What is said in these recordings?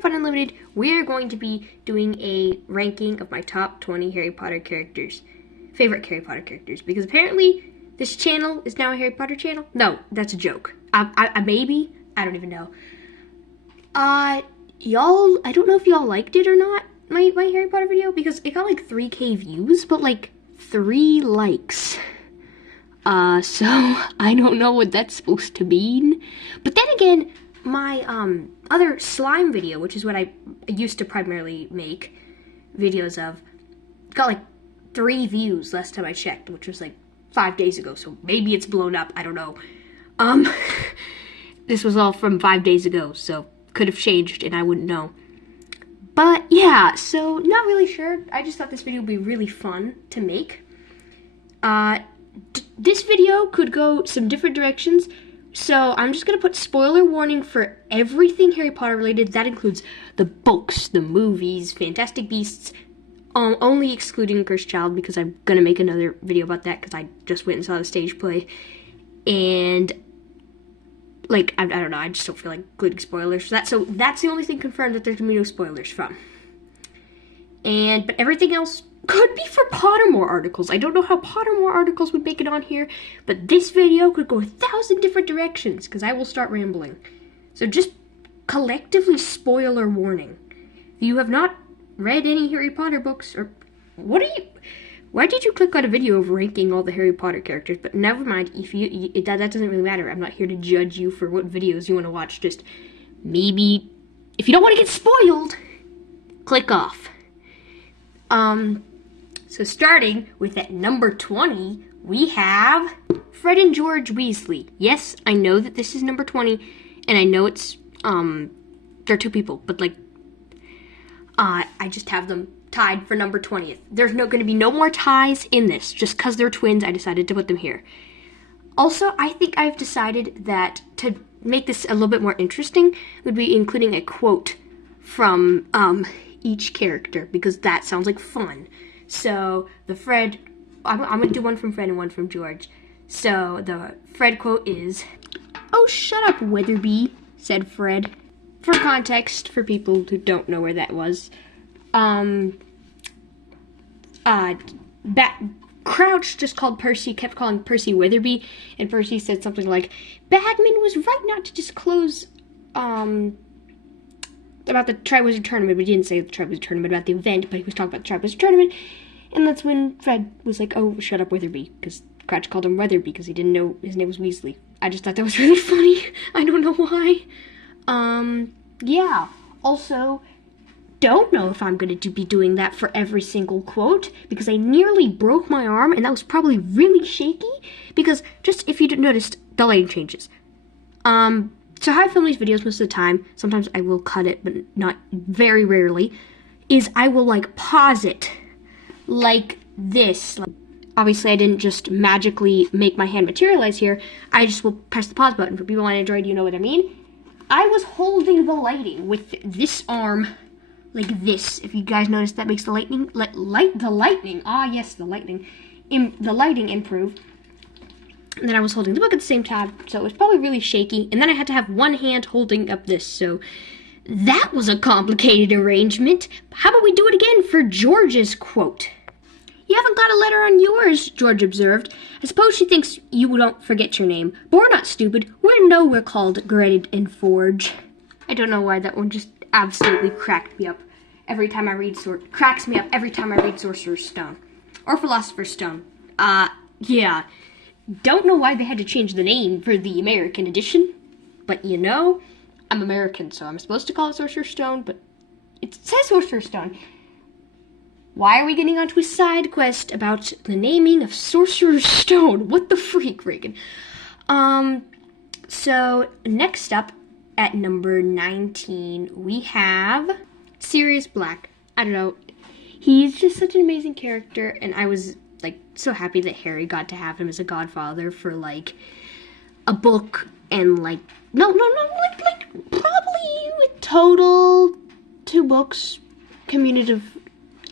Fununlimited, we're going to be doing a ranking of my top 20 Harry Potter characters. Favorite Harry Potter characters. Because apparently this channel is now a Harry Potter channel. No, that's a joke. Maybe? I don't even know. Y'all, I don't know if y'all liked it or not, my Harry Potter video, because it got like 3K views, but like 3 likes. So I don't know what that's supposed to mean. But then again, my other slime video, which is what I used to primarily make videos of, got like 3 views last time I checked, which was like 5 days ago, so maybe it's blown up, I don't know. This was all from 5 days ago, so could have changed and I wouldn't know. But yeah, so not really sure. I just thought this video would be really fun to make. This video could go some different directions, so I'm just going to put spoiler warning for everything Harry Potter related. That includes the books, the movies, Fantastic Beasts, only excluding Cursed Child, because I'm going to make another video about that, because I just went and saw the stage play. And, like, I don't know, I just don't feel like including spoilers for that. So that's the only thing confirmed that there's going to be no spoilers from. But everything else could be for Pottermore articles. I don't know how Pottermore articles would make it on here, but this video could go 1,000 different directions, because I will start rambling. So just collectively spoiler warning. If you have not read any Harry Potter books, or why did you click on a video of ranking all the Harry Potter characters? But never mind, that doesn't really matter. I'm not here to judge you for what videos you want to watch. Just maybe, if you don't want to get spoiled, click off. So starting with at number 20, we have Fred and George Weasley. Yes, I know that this is number 20, and I know it's, they're 2 people, but like, I just have them tied for number 20th. There's going to be no more ties in this. Just because they're twins, I decided to put them here. Also, I think I've decided that to make this a little bit more interesting, would be including a quote from, each character, because that sounds like fun. So, I'm going to do one from Fred and one from George. So, the Fred quote is, "Oh, shut up, Weatherby," said Fred. For context, for people who don't know where that was, Crouch just called Percy, kept calling Percy Weatherby, and Percy said something like, "Bagman was right not to disclose, about the Triwizard Tournament," but he didn't say the Triwizard Tournament about the event, but he was talking about the Triwizard Tournament, and that's when Fred was like, "Oh, shut up, Weatherby," because Crouch called him Weatherby because he didn't know his name was Weasley. I just thought that was really funny. I don't know why. Yeah. Also, don't know if I'm going to be doing that for every single quote, because I nearly broke my arm, and that was probably really shaky, because just if you noticed, the lighting changes. So how I film these videos most of the time, sometimes I will cut it, but not very rarely, is I will like pause it like this. Obviously I didn't just magically make my hand materialize here, I just will press the pause button. For people on Android, you know what I mean? I was holding the lighting with this arm like this. If you guys notice, that makes the lightning, the lighting improve. And then I was holding the book at the same time, so it was probably really shaky. And then I had to have one hand holding up this, so that was a complicated arrangement. How about we do it again for George's quote? "You haven't got a letter on yours," George observed. "I suppose she thinks you don't forget your name. But we're not stupid. We know we're called Granite and Forge." I don't know why that one just absolutely cracked me up every time I read cracks me up every time I read Sorcerer's Stone. Or Philosopher's Stone. Yeah. Don't know why they had to change the name for the American edition. But you know, I'm American, so I'm supposed to call it Sorcerer's Stone, but it says Sorcerer's Stone. Why are we getting onto a side quest about the naming of Sorcerer's Stone? What the freak, Reagan? So next up at number 19, we have Sirius Black. I don't know. He's just such an amazing character, and I was like so happy that Harry got to have him as a godfather for like a book, and like like probably with total 2 books, cumulative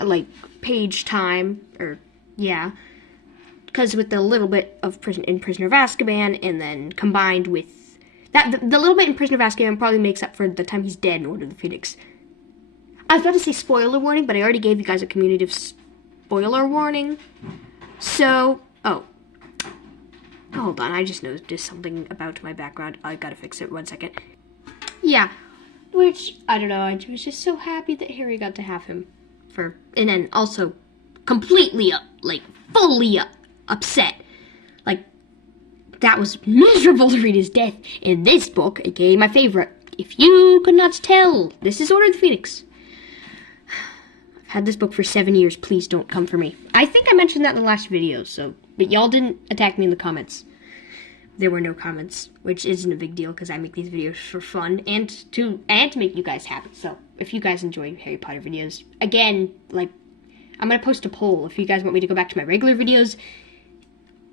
like page time, or yeah, because with the little bit of Prisoner of Azkaban, and then combined with that, the little bit in Prisoner of Azkaban probably makes up for the time he's dead in Order of the Phoenix. I was about to say spoiler warning, but I already gave you guys a community spoiler warning. So, hold on, I just noticed something about my background. I gotta fix it, 1 second. Yeah, which, I don't know, I was just so happy that Harry got to have him and then also completely, fully upset. Like, that was miserable to read his death in this book, aka my favorite. If you could not tell, this is Order of the Phoenix. I've had this book for 7 years, please don't come for me. I think I mentioned that in the last video, but y'all didn't attack me in the comments. There were no comments, which isn't a big deal because I make these videos for fun and to make you guys happy. So if you guys enjoy Harry Potter videos, again, I'm gonna post a poll if you guys want me to go back to my regular videos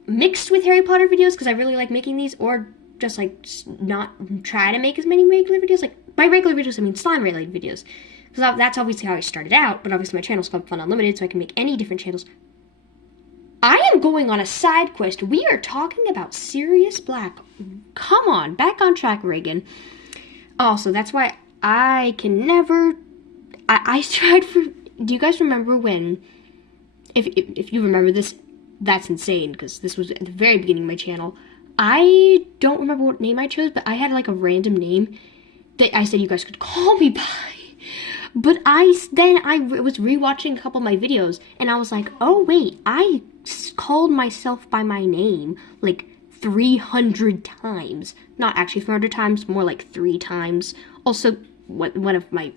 mixed with Harry Potter videos because I really like making these, or just not try to make as many regular videos. By regular videos, I mean slime related videos, because that's obviously how I started out. But obviously my channel's called Fununlimited, so I can make any different channels. I am going on a side quest. We are talking about Sirius Black. Come on, back on track, Reagan. Also, that's why I can never... I tried for... Do you guys remember when... If you remember this, that's insane, because this was at the very beginning of my channel. I don't remember what name I chose, but I had a random name that I said you guys could call me by. But I was rewatching a couple of my videos, and I was like, oh wait, I called myself by my name 300 times. Not actually 300 times, more like 3 times. Also, one of my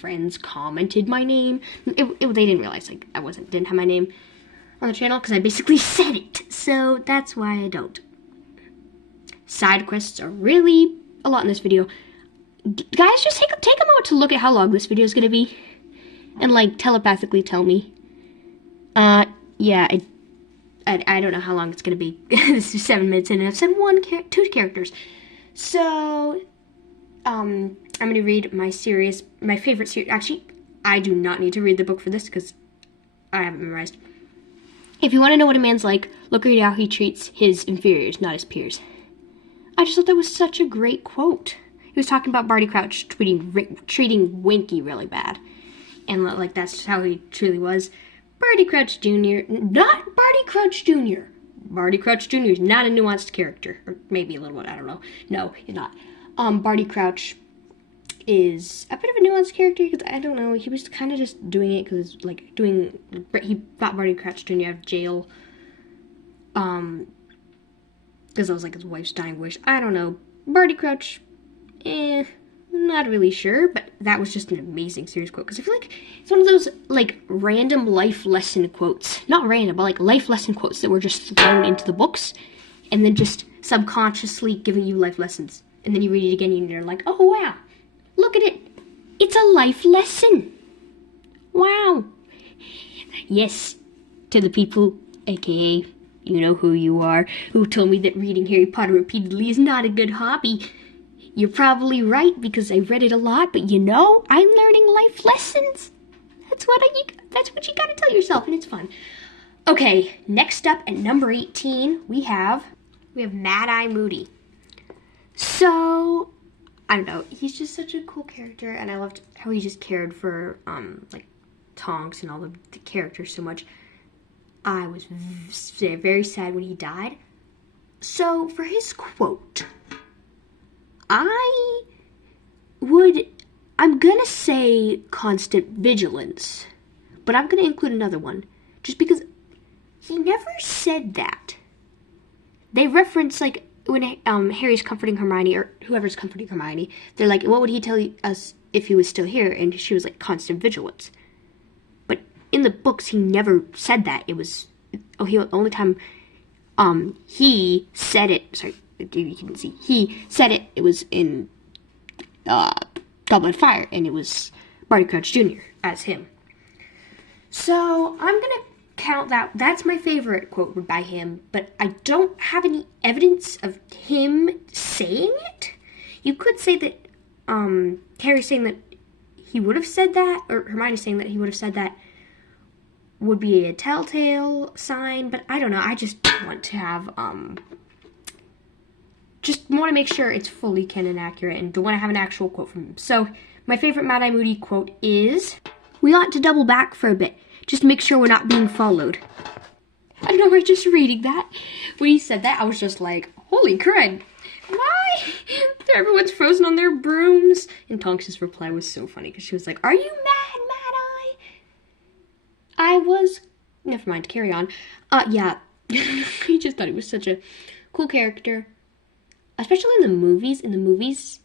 friends commented my name. They didn't realize I didn't have my name on the channel because I basically said it. So that's why I don't. Side quests are really a lot in this video. Guys, just take a moment to look at how long this video is going to be. And, telepathically tell me. Yeah, I don't know how long it's going to be. This is 7 minutes in, and I've said 2 characters. So, I'm going to read my favorite series. Actually, I do not need to read the book for this, because I haven't memorized. If you want to know what a man's like, look at how he treats his inferiors, not his peers. I just thought that was such a great quote. He was talking about Barty Crouch treating Winky really bad. And, that's how he truly was. Barty Crouch Jr., not Barty Crouch Jr. Barty Crouch Jr. is not a nuanced character. Or maybe a little bit, I don't know. No, he's not. Barty Crouch is a bit of a nuanced character, because, I don't know, he was kind of just doing it because, he got Barty Crouch Jr. out of jail. Because that was, his wife's dying wish. I don't know. Barty Crouch... not really sure, but that was just an amazing series quote, because I feel like it's one of those, random life lesson quotes. Not random, but, life lesson quotes that were just thrown into the books, and then just subconsciously giving you life lessons. And then you read it again, and you're like, oh, wow, look at it. It's a life lesson. Wow. Yes, to the people, aka, you know who you are, who told me that reading Harry Potter repeatedly is not a good hobby. You're probably right, because I read it a lot, but I'm learning life lessons. That's what you gotta tell yourself, and it's fun. Okay, next up at number 18, we have Mad Eye Moody. So, I don't know, he's just such a cool character, and I loved how he just cared for, Tonks and all the characters so much. I was very sad when he died. So, for his quote... I'm gonna say constant vigilance, but I'm gonna include another one, just because he never said that. They reference, when Harry's comforting Hermione, or whoever's comforting Hermione, they're like, what would he tell us if he was still here? And she was like, constant vigilance. But in the books, he never said that. It was, the only time, he said it, sorry, you can see, he said it was in Goblet of Fire, and it was Barty Crouch Jr. as him. So I'm gonna count that. That's my favorite quote by him, but I don't have any evidence of him saying it. You could say that Harry's saying that he would have said that, or Hermione saying that he would have said that would be a telltale sign, but I don't know. I just want to have just want to make sure it's fully canon accurate and don't want to have an actual quote from him. So My favorite Mad Eye Moody quote is, "We ought to double back for a bit, just to make sure we're not being followed." I don't know, I was just reading that. When he said that, I was just like, holy crud. Why? Everyone's frozen on their brooms. And Tonks' reply was so funny, because she was like, "Are you mad, Mad Eye?" I was... Never mind, carry on. Yeah. I just thought he was such a cool character. Especially in the movies.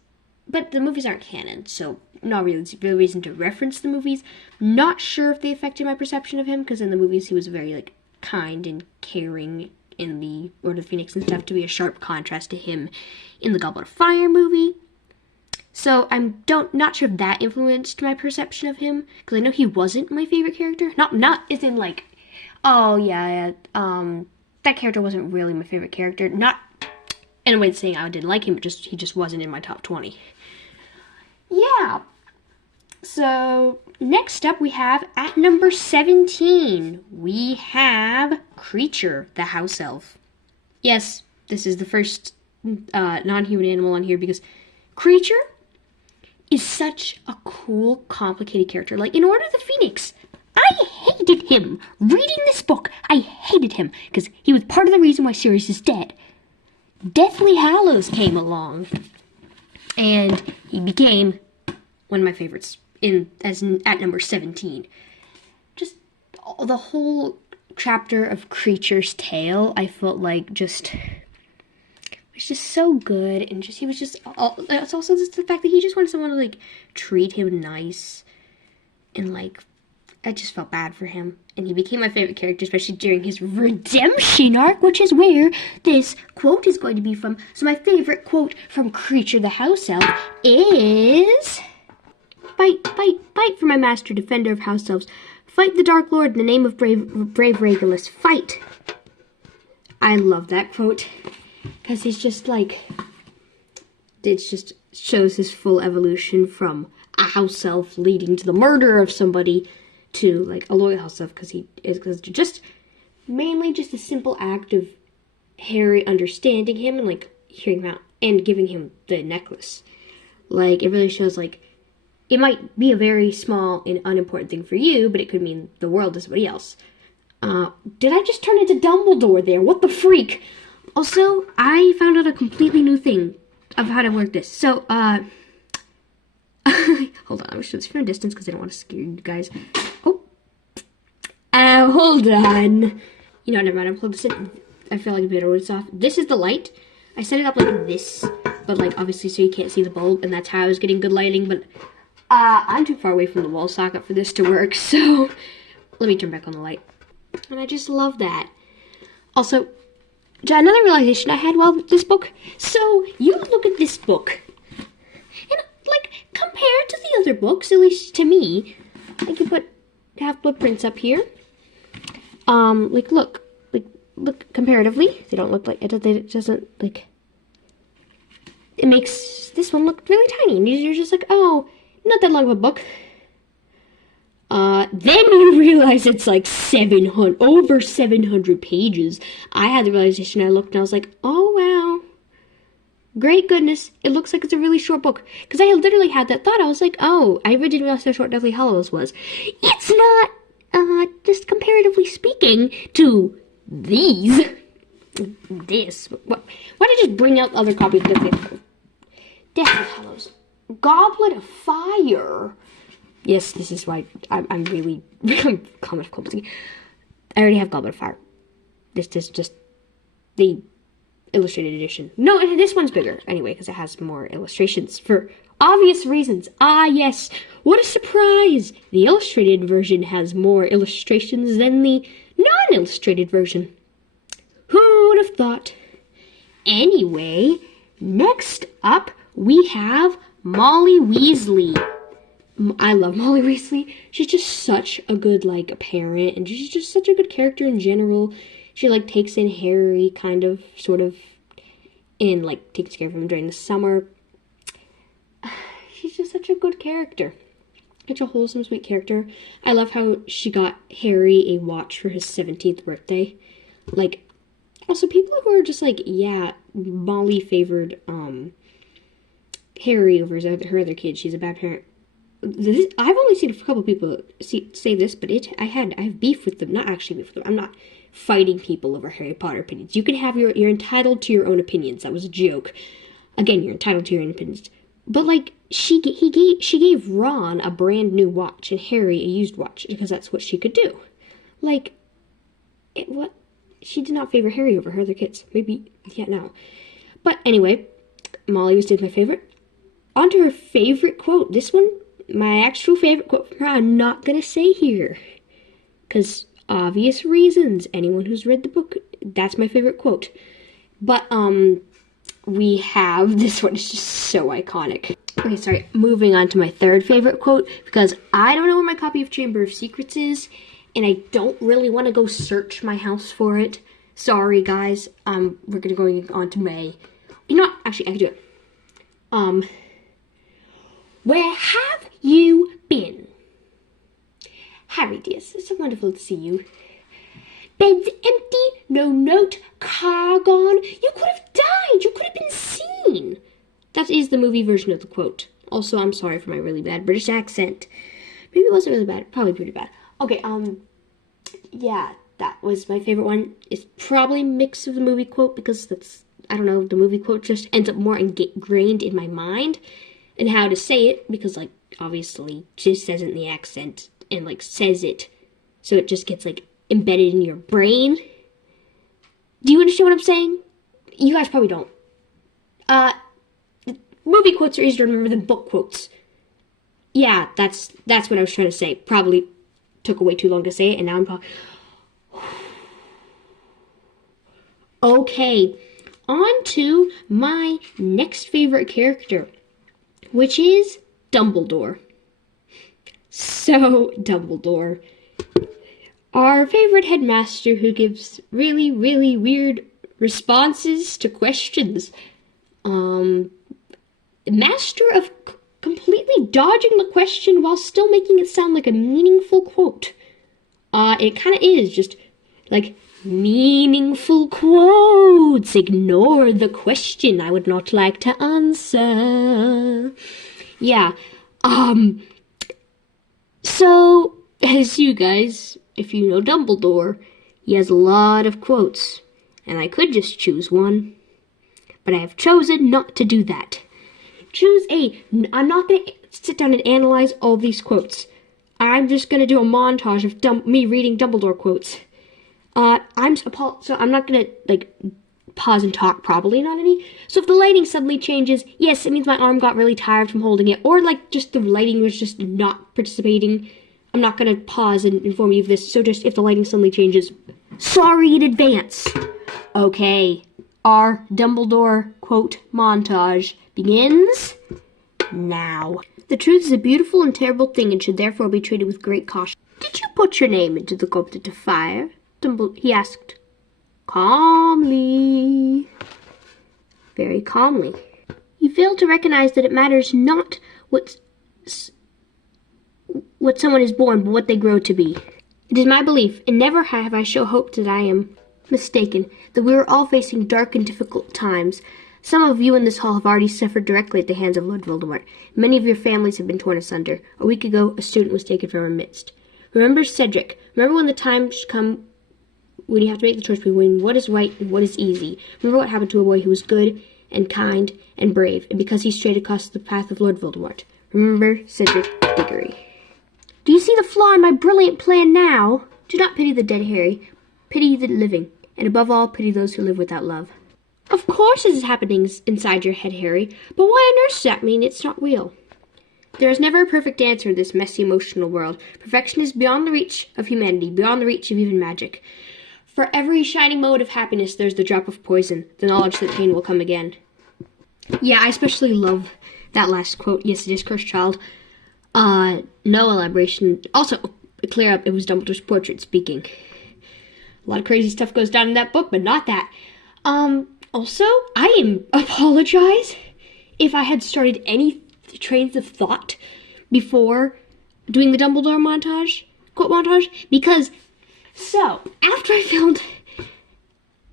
But the movies aren't canon, so not really a reason to reference the movies. Not sure if they affected my perception of him, because in the movies he was very, like, kind and caring in the Order of the Phoenix and stuff, to be a sharp contrast to him in the Goblet of Fire movie. So I'm not sure if that influenced my perception of him, because I know he wasn't my favorite character. Not as in like, oh yeah, that character wasn't really my favorite character. Not in a way saying I didn't like him, but he just wasn't in my top 20. Yeah. So next up we have at number 17, we have Creature, the house elf. Yes, this is the first non-human animal on here, because Creature is such a cool, complicated character. Like, in Order of the Phoenix, I hated him. Reading this book, I hated him, because he was part of the reason why Sirius is dead. Deathly Hallows came along, and he became one of my favorites at number 17. Just the whole chapter of Creature's tale, I felt like was just so good, and he was just, it's also just the fact that he just wanted someone to, like, treat him nice, and, like, I just felt bad for him, and he became my favorite character, especially during his redemption arc, which is where this quote is going to be from. So my favorite quote from Creature the House Elf is, "Fight, fight, fight for my master, defender of house elves. Fight the Dark Lord in the name of brave Regulus. Fight." I love that quote, because he's just like, it just shows his full evolution from a house elf leading to the murder of somebody to, like, a loyal house elf, because just mainly just a simple act of Harry understanding him and, like, hearing him out and giving him the necklace. Like, it really shows, like, it might be a very small and unimportant thing for you, but it could mean the world to somebody else. Did I just turn into Dumbledore there? What the freak? Also, I found out a completely new thing of how to work this. So, hold on, I wish it was from a distance because I don't want to scare you guys. Oh, hold on. You know, never mind, I'll plug this in. I feel like a bit it's off. This is the light. I set it up like this, but, like, obviously so you can't see the bulb, and that's how I was getting good lighting, but I'm too far away from the wall socket for this to work, so let me turn back on the light. And I just love that. Also, another realization I had while this book. So, you look at this book, and, like, compared to the other books, at least to me, I can put Half-Blood Prince up here. Like, look comparatively, they don't look like, it doesn't, like, it makes this one look really tiny, and you're just like, oh, not that long of a book. Then you realize it's like over 700 pages. I had the realization, I looked and I was like, oh wow, great goodness, it looks like it's a really short book. Because I literally had that thought, I was like, oh, I really didn't realize how short Deathly Hallows was. It's not, just comparatively speaking to these. This. Why did I just bring out other copies of Deathly Hallows? Goblet of Fire. Yes, this is why I'm really clumsy. I already have Goblet of Fire. This is just the illustrated edition. No, this one's bigger anyway because it has more illustrations for obvious reasons. Ah, yes. What a surprise! The illustrated version has more illustrations than the non-illustrated version. Who would have thought? Anyway, next up we have Molly Weasley. I love Molly Weasley. She's just such a good, like, parent, and she's just such a good character in general. She, like, takes in Harry, kind of, sort of, and, like, takes care of him during the summer. She's just such a good character. Such a wholesome, sweet character. I love how she got Harry a watch for his 17th birthday. Like, also, people who are just like, yeah, Molly favored, Harry over her other kids. She's a bad parent. I've only seen a couple people say this, but I have beef with them. Not actually beef with them. I'm not fighting people over Harry Potter opinions. You can have you're entitled to your own opinions. That was a joke. Again, you're entitled to your own opinions. But like she gave Ron a brand new watch and Harry a used watch because that's what she could do. Like, what? She did not favor Harry over her other kids. Maybe, yeah, no. But anyway, Molly was my favorite. On to her favorite quote. This one, my actual favorite quote from her, I'm not going to say here. Because obvious reasons. Anyone who's read the book, that's my favorite quote. But, we have, this one is just so iconic. Okay, sorry, moving on to my third favorite quote, because I don't know where my copy of Chamber of Secrets is, and I don't really want to go search my house for it. Sorry, guys. We're gonna go on to May. You know what? Actually, I can do it. Where have you been? Harry, dear, it's so wonderful to see you. Bed's empty, no note, car gone. You could have died. You could have been seen. That is the movie version of the quote. Also, I'm sorry for my really bad British accent. Maybe it wasn't really bad. Probably pretty bad. Okay, yeah, that was my favorite one. It's probably a mix of the movie quote because that's, I don't know, the movie quote just ends up more ingrained in my mind and how to say it because, like, obviously, just says it in the accent and, like, says it. So it just gets, like, embedded in your brain. Do you understand what I'm saying? You guys probably don't. Movie quotes are easier to remember than book quotes. Yeah, that's what I was trying to say. Probably took way too long to say it, and now I'm probably... Okay, on to my next favorite character, which is Dumbledore. So, Dumbledore. Our favorite headmaster who gives really, really weird responses to questions. Master of completely dodging the question while still making it sound like a meaningful quote. It kind of is just like meaningful quotes. Ignore the question I would not like to answer. Yeah. So, as you guys, if you know Dumbledore, he has a lot of quotes, and I could just choose one, but I have chosen not to do that. I'm not going to sit down and analyze all these quotes. I'm just going to do a montage of me reading Dumbledore quotes. So I'm not going to, like, pause and talk, probably not any. So if the lighting suddenly changes, yes, it means my arm got really tired from holding it, or, like, just the lighting was just not participating. I'm not going to pause and inform you of this, so just if the lighting suddenly changes, sorry in advance. Okay, our Dumbledore quote montage begins now. The truth is a beautiful and terrible thing and should therefore be treated with great caution. Did you put your name into the goblet of fire? He asked. Calmly. Very calmly. You fail to recognize that it matters not what someone is born, but what they grow to be. It is my belief, and never have I so hoped that I am mistaken, that we are all facing dark and difficult times. Some of you in this hall have already suffered directly at the hands of Lord Voldemort. Many of your families have been torn asunder. A week ago, a student was taken from our midst. Remember Cedric. Remember when the time should come when you have to make the choice between what is right and what is easy. Remember what happened to a boy who was good and kind and brave, and because he strayed across the path of Lord Voldemort. Remember Cedric Diggory. Do you see the flaw in my brilliant plan now? Do not pity the dead, Harry. Pity the living, and above all, pity those who live without love. Of course it is happening inside your head, Harry, but why on earth does that mean it's not real? There is never a perfect answer in this messy, emotional world. Perfection is beyond the reach of humanity, beyond the reach of even magic. For every shining moment of happiness, there's the drop of poison, the knowledge that pain will come again. Yeah, I especially love that last quote. Yes, it is Cursed Child. No elaboration. Also, clear up, it was Dumbledore's portrait speaking. A lot of crazy stuff goes down in that book, but not that. Also, I apologize if I had started any trains of thought before doing the Dumbledore quote montage, because, so, after I filmed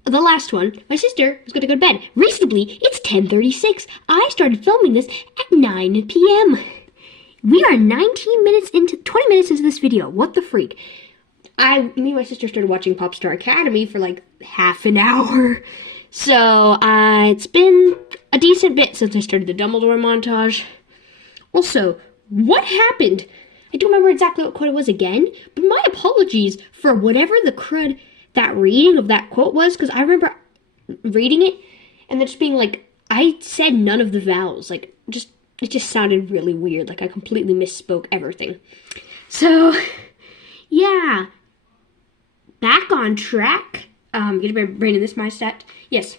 the last one, my sister was going to go to bed. Reasonably, it's 10:36. I started filming this at 9 p.m. We are 20 minutes into this video. What the freak? Me and my sister started watching Popstar Academy for like half an hour. So, it's been a decent bit since I started the Dumbledore montage. Also, what happened? I don't remember exactly what quote it was again, but my apologies for whatever the crud that reading of that quote was, because I remember reading it and then just being like, I said none of the vowels. Like, it just sounded really weird. Like, I completely misspoke everything. So, yeah. Back on track. Get my brain in this my stat. Yes.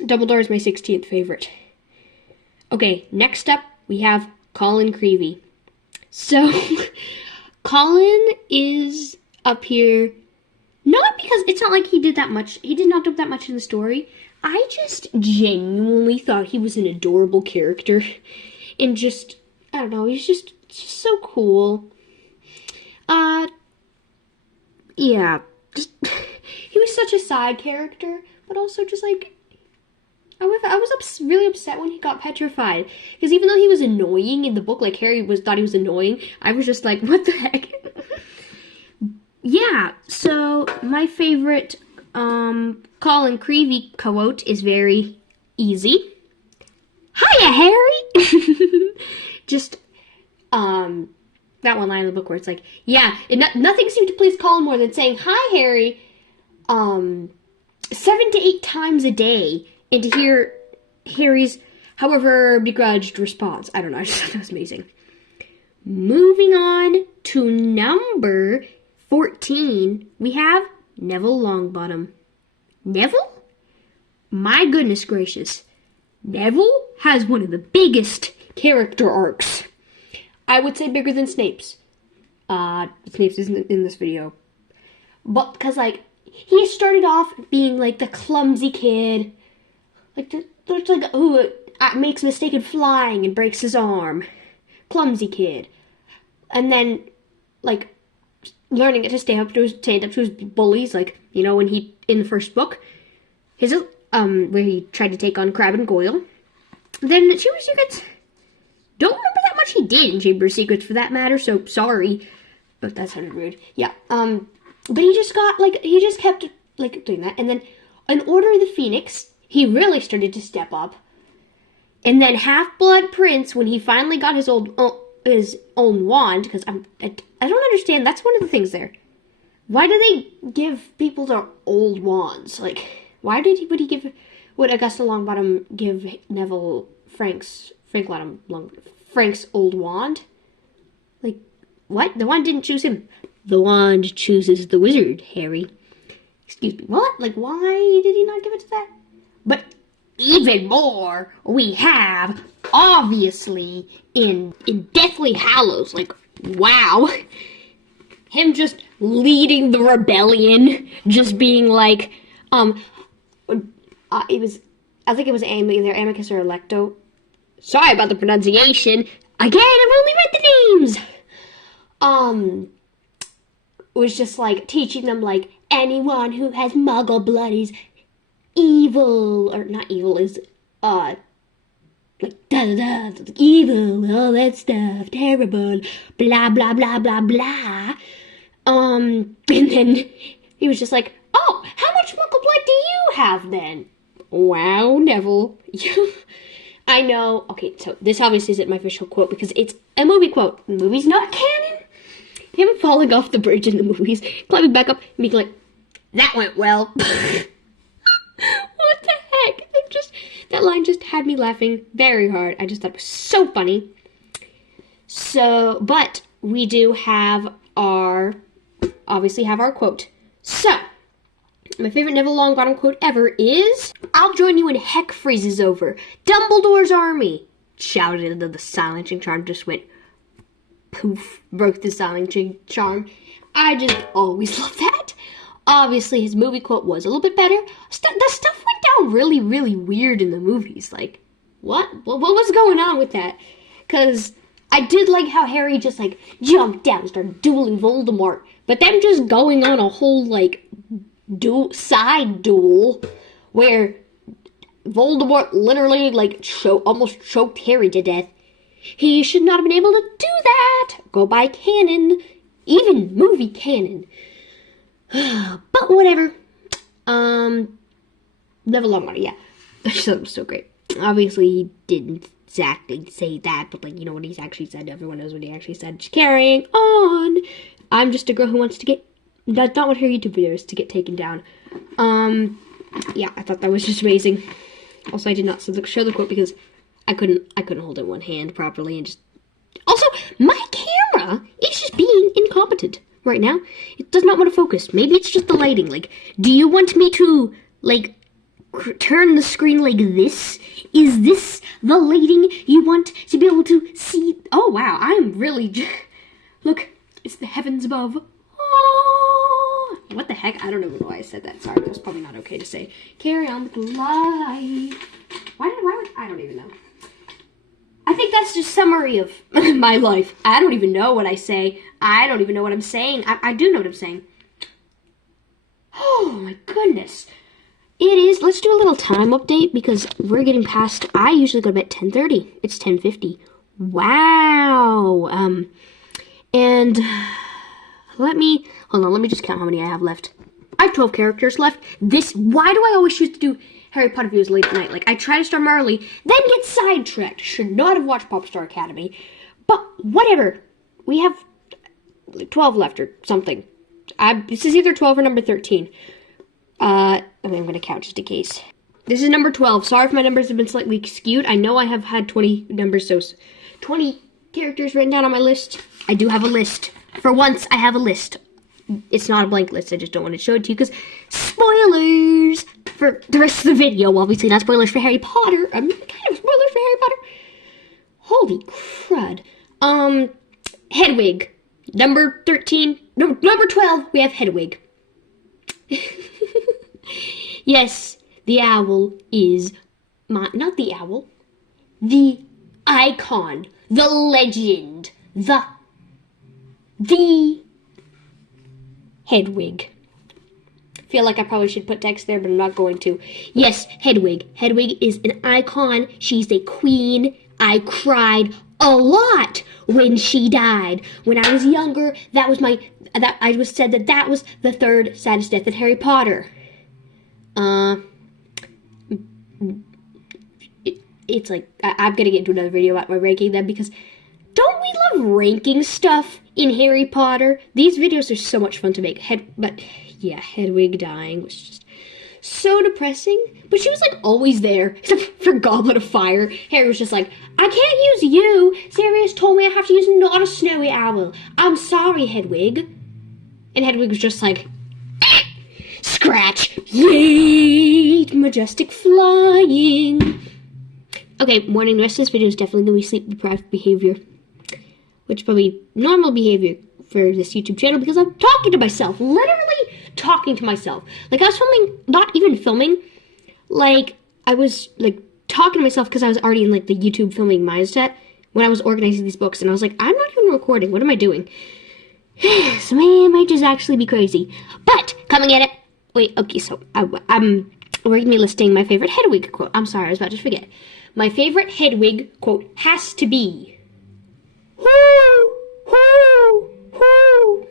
Dumbledore is my 16th favorite. Okay, next up, we have Colin Creevey. So, Colin is up here, not because it's not like he did that much. He did not do that much in the story. I just genuinely thought he was an adorable character. And just, I don't know, he's just so cool. Yeah, just, he was such a side character, but also just like, I was really upset when he got petrified. Because even though he was annoying in the book, like Harry thought he was annoying, I was just like, what the heck? Yeah, so my favorite Colin Creevey quote is very easy. Hiya, Harry! Just, that one line in the book where it's like, yeah, nothing seemed to please Colin more than saying, hi, Harry, 7 to 8 times a day. And to hear Harry's, however begrudged response. I don't know, I just thought that was amazing. Moving on to number 14, we have Neville Longbottom. Neville? My goodness gracious. Neville has one of the biggest character arcs. I would say bigger than Snape's. Snape's isn't in this video. But, because, like, he started off being, like, the clumsy kid. Like, there's like, who makes a mistake in flying and breaks his arm. Clumsy kid. And then, like, learning to stand up to his bullies, like, you know, when he, in the first book, where he tried to take on Crabbe and Goyle. Then the Chamber of Secrets, don't remember that much he did in Chamber of Secrets for that matter, so sorry. But that sounded weird. Yeah, but he just kept, like, doing that. And then, in Order of the Phoenix, he really started to step up. And then Half-Blood Prince, when he finally got his own wand, because I don't understand, that's one of the things there. Why do they give people their old wands? Like, why would Augusta Longbottom give Neville Frank's old wand? Like, what? The wand didn't choose him. The wand chooses the wizard, Harry. Excuse me, what? Like, why did he not give it to that? But even more, we have, obviously, in Deathly Hallows, like, wow. Him just leading the rebellion, just being like, I think it was either Amicus or Electo. Sorry about the pronunciation. Again, I've only read the names. Was just, like, teaching them, like, anyone who has muggle blood is evil, or not evil, is, like, da-da-da, evil, all that stuff, terrible, blah, blah, blah, blah, blah. And then he was just like, oh, how much muggle blood do you have, then? Wow, Neville. I know. Okay, so this obviously isn't my official quote, because it's a movie quote. The movie's not canon. Him falling off the bridge in the movies, climbing back up, and being like, that went well. What the heck? That line just had me laughing very hard. I just thought it was so funny. So, but we do have obviously have our quote. So, my favorite Neville Longbottom quote ever is, I'll join you when heck freezes over. Dumbledore's army. Shouted, and then the silencing charm just went poof, broke the silencing charm. I just always love that. Obviously, his movie quote was a little bit better. The stuff went down really, really weird in the movies. Like, what? What was going on with that? Because I did like how Harry just, like, jumped down and started dueling Voldemort. But them just going on a whole, like, side duel where Voldemort literally, like, almost choked Harry to death. He should not have been able to do that. Go by canon. Even movie canon. But whatever. Never long money, yeah. I just thought it was so great. Obviously, he didn't exactly say that, but, like, you know what he's actually said. Everyone knows what he actually said. Just carrying on. I'm just a girl who wants to get... That's not what her YouTube video is, to get taken down. Yeah, I thought that was just amazing. Also, I did not show the quote because I couldn't hold it in one hand properly and just... Also, my camera is just being incompetent right now. It does not want to focus. Maybe it's just the lighting. Like, do you want me to, like, turn the screen like this? Is this the lighting you want to be able to see? Oh, wow, I'm really... Look, it's the heavens above. Oh, what the heck? I don't even know why I said that. Sorry, that was probably not okay to say. Carry on with life. Why would... I don't even know. I think that's just summary of my life. I don't even know what I say. I don't even know what I'm saying. I do know what I'm saying. Oh, my goodness. It is, let's do a little time update because we're getting past, I usually go to bed at 10:30. It's 10:50. Wow. And let me just count how many I have left. I have 12 characters left. Why do I always choose to do Harry Potter videos late at night? Like, I try to start them early, then get sidetracked. Should not have watched Popstar Academy. But, whatever. We have 12 left or something. This is either 12 or number 13. I'm going to count just in case. This is number 12. Sorry if my numbers have been slightly skewed. I know I have had 20 numbers, so 20 characters written down on my list. I do have a list. For once, I have a list. It's not a blank list. I just don't want to show it to you because spoilers for the rest of the video. Obviously, not spoilers for Harry Potter. Kind of spoilers for Harry Potter. Holy crud. Hedwig. Number 13. No, number 12, we have Hedwig. Yes, the owl is not the owl. The icon. The legend. The Hedwig. Feel like I probably should put text there, but I'm not going to. Yes, Hedwig. Hedwig is an icon. She's a queen. I cried a lot when she died. When I was younger, that was that was the third saddest death in Harry Potter. It's like, I'm gonna get into another video about my ranking them because don't we love ranking stuff in Harry Potter? These videos are so much fun to make. But yeah, Hedwig dying was just so depressing. But she was like always there, except for Goblet of Fire. Harry was just like, I can't use you. Sirius told me I have to use not a snowy owl. I'm sorry, Hedwig. And Hedwig was just like, scratch. Yeet, majestic flying. Okay, warning, the rest of this video is definitely going to be sleep-deprived behavior. Which is probably normal behavior for this YouTube channel because I'm talking to myself. Literally talking to myself. Like, I was filming, not even filming. Like, I was, like, talking to myself because I was already in, like, the YouTube filming mindset when I was organizing these books. And I was like, I'm not even recording. What am I doing? So I might just actually be crazy. But, coming at it. Wait, okay, so we're going to be listing my favorite Hedwig quote. I'm sorry, I was about to forget. My favorite Hedwig quote has to be, whoo, whoo, whoo.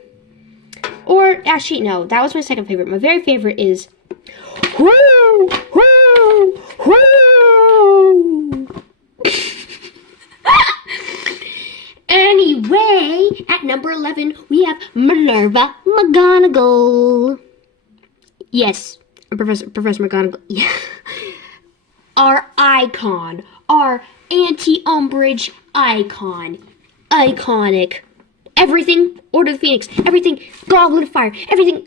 Or, actually, no, that was my second favorite. My very favorite is, whoo, whoo, whoo. Anyway, at number 11, we have Minerva McGonagall. Yes, Professor McGonagall. Yeah. Our icon. Our anti-Umbridge icon. Iconic. Everything Order of the Phoenix. Everything Goblet of Fire. Everything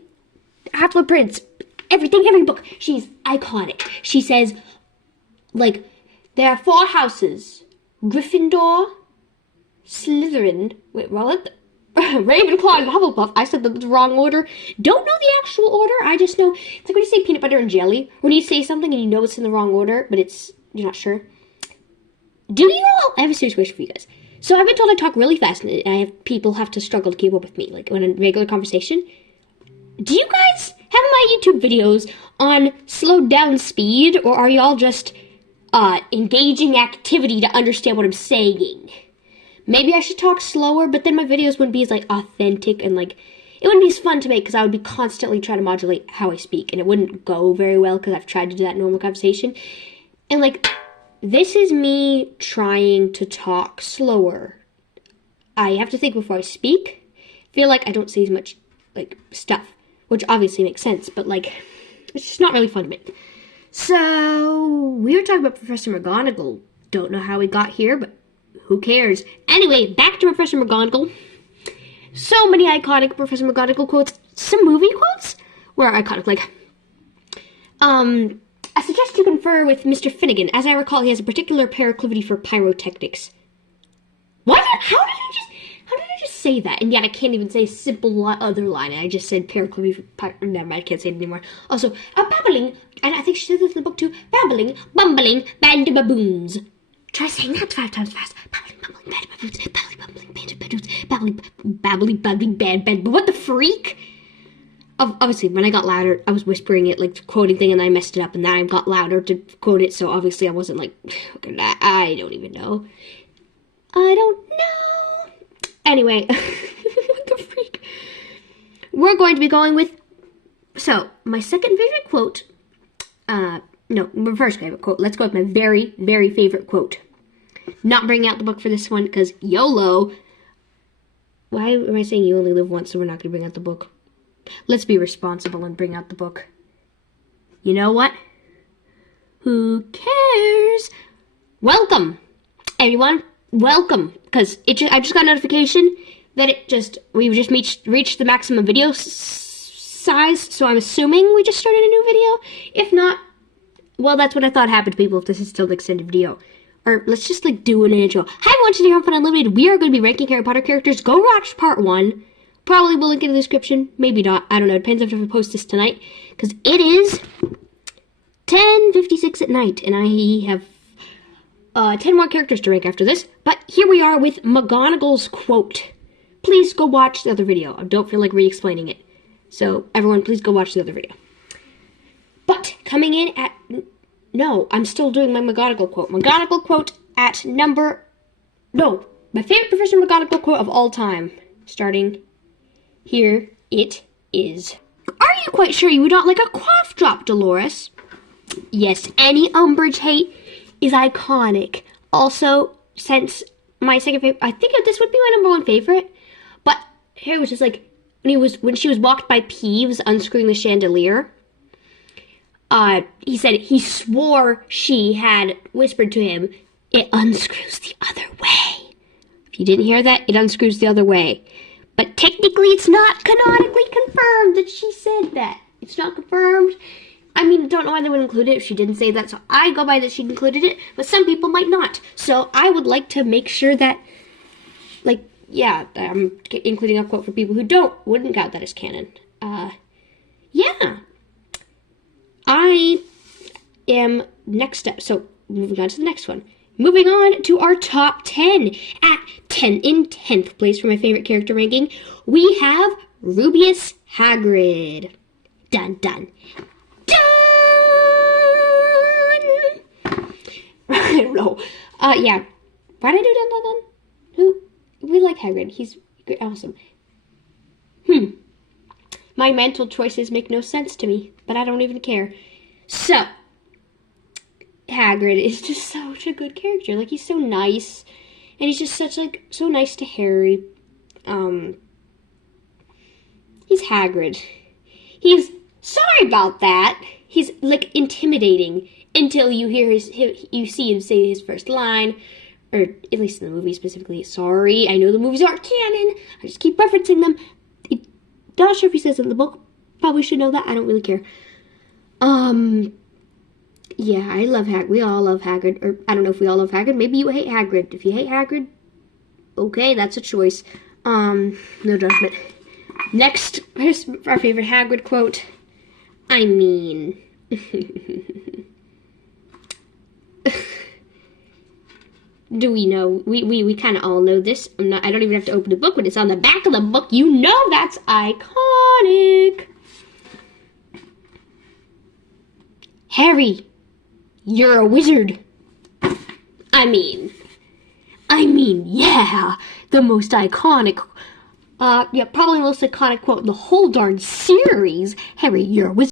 Half-Blood Prince. Everything, every book. She's iconic. She says, like, there are 4 houses. Gryffindor, Slytherin, wait, what? Ravenclaw and Hufflepuff. I said the wrong order. Don't know the actual order. I just know, it's like when you say peanut butter and jelly. When you say something and you know it's in the wrong order, but you're not sure. Do you all, I have a serious question for you guys. So I've been told I talk really fast and people have to struggle to keep up with me, like in a regular conversation. Do you guys have my YouTube videos on slowed down speed, or are y'all just engaging activity to understand what I'm saying? maybe I should talk slower, but then my videos wouldn't be as, like, authentic and, like, it wouldn't be as fun to make because I would be constantly trying to modulate how I speak, and it wouldn't go very well because I've tried to do that in normal conversation. And, like, this is me trying to talk slower. I have to think before I speak. I feel like I don't say as much, like, stuff, which obviously makes sense, but, like, it's just not really fun to make. So, we were talking about Professor McGonagall. Don't know how we got here, but who cares? Anyway, back to Professor McGonagall. So many iconic Professor McGonagall quotes. Some movie quotes were iconic, like, I suggest you confer with Mr. Finnegan. As I recall, he has a particular proclivity for pyrotechnics. What? How did I just say that? And yet I can't even say a simple other line. I just said proclivity for never mind, I can't say it anymore. Also, a babbling, and I think she said this in the book too, babbling, bumbling, band of baboons. Try saying that 5 times fast. Babbling, bumbling, band of baboons, babbling, bumbling, band of baboons, babbling, babbling, band, but what the freak? Obviously, when I got louder, I was whispering it, like, quoting thing, and I messed it up, and then I got louder to quote it, so obviously I wasn't, like, I don't even know. I don't know. Anyway, what the freak? We're going to be going with, so, my second favorite quote, no, my first favorite quote. Let's go with my very, very favorite quote. Not bringing out the book for this one, because YOLO. Why am I saying you only live once, so we're not going to bring out the book? Let's be responsible and bring out the book. You know what? Who cares? Welcome, everyone. Welcome, because I just got a notification that we've just reached the maximum video size. So I'm assuming we just started a new video. If not, well, that's what I thought happened to people if this is still an extended video. Or let's just like do an intro. Hi everyone, today on Fununlimited, we are going to be ranking Harry Potter characters. Go watch part 1. Probably will link in the description. Maybe not. I don't know. It depends if I post this tonight. Because it is 10:56 at night. And I have 10 more characters to rank after this. But here we are with McGonagall's quote. Please go watch the other video. I don't feel like re-explaining it. So everyone, please go watch the other video. But coming in at... No, I'm still doing my McGonagall quote. McGonagall quote at number... No, my favorite Professor McGonagall quote of all time. Starting... Here it is. Are you quite sure you would not like a cough drop, Dolores? Yes, any Umbridge hate is iconic. Also, since my second favorite, I think this would be my number 1 favorite. But here was just like when she was walked by Peeves unscrewing the chandelier. He said he swore she had whispered to him, "It unscrews the other way." If you didn't hear that, it unscrews the other way. But technically, it's not canonically confirmed that she said that. It's not confirmed. I mean, I don't know why they would include it if she didn't say that, so I go by that she included it, but some people might not. So I would like to make sure that, like, yeah, I'm including a quote for people who wouldn't count that as canon. Yeah. I am next up. So, moving on to the next one. Moving on to our top 10. At 10 in 10th place for my favorite character ranking, we have Rubeus Hagrid. Dun, dun, dun! I don't know. Yeah. Why did I do dun, dun, dun? We like Hagrid. He's awesome. My mental choices make no sense to me, but I don't even care. So, Hagrid is just such a good character. Like, he's so nice. And he's just so nice to Harry. He's Hagrid. He's, sorry about that. He's, like, intimidating until you hear you see him say his first line. Or, at least in the movie specifically. Sorry, I know the movies aren't canon. I just keep referencing them. Not sure if he says it in the book. Probably should know that. I don't really care. Yeah, I love Hagrid. We all love Hagrid. Or, I don't know if we all love Hagrid. Maybe you hate Hagrid. If you hate Hagrid, okay, that's a choice. No judgment. Next, here's our favorite Hagrid quote. I mean... Do we know? We kind of all know this. I don't even have to open the book. When it's on the back of the book, you know that's iconic. Harry, you're a wizard. I mean, I mean, yeah, the most iconic, probably the most iconic quote in the whole darn series. Harry, you're a wizard.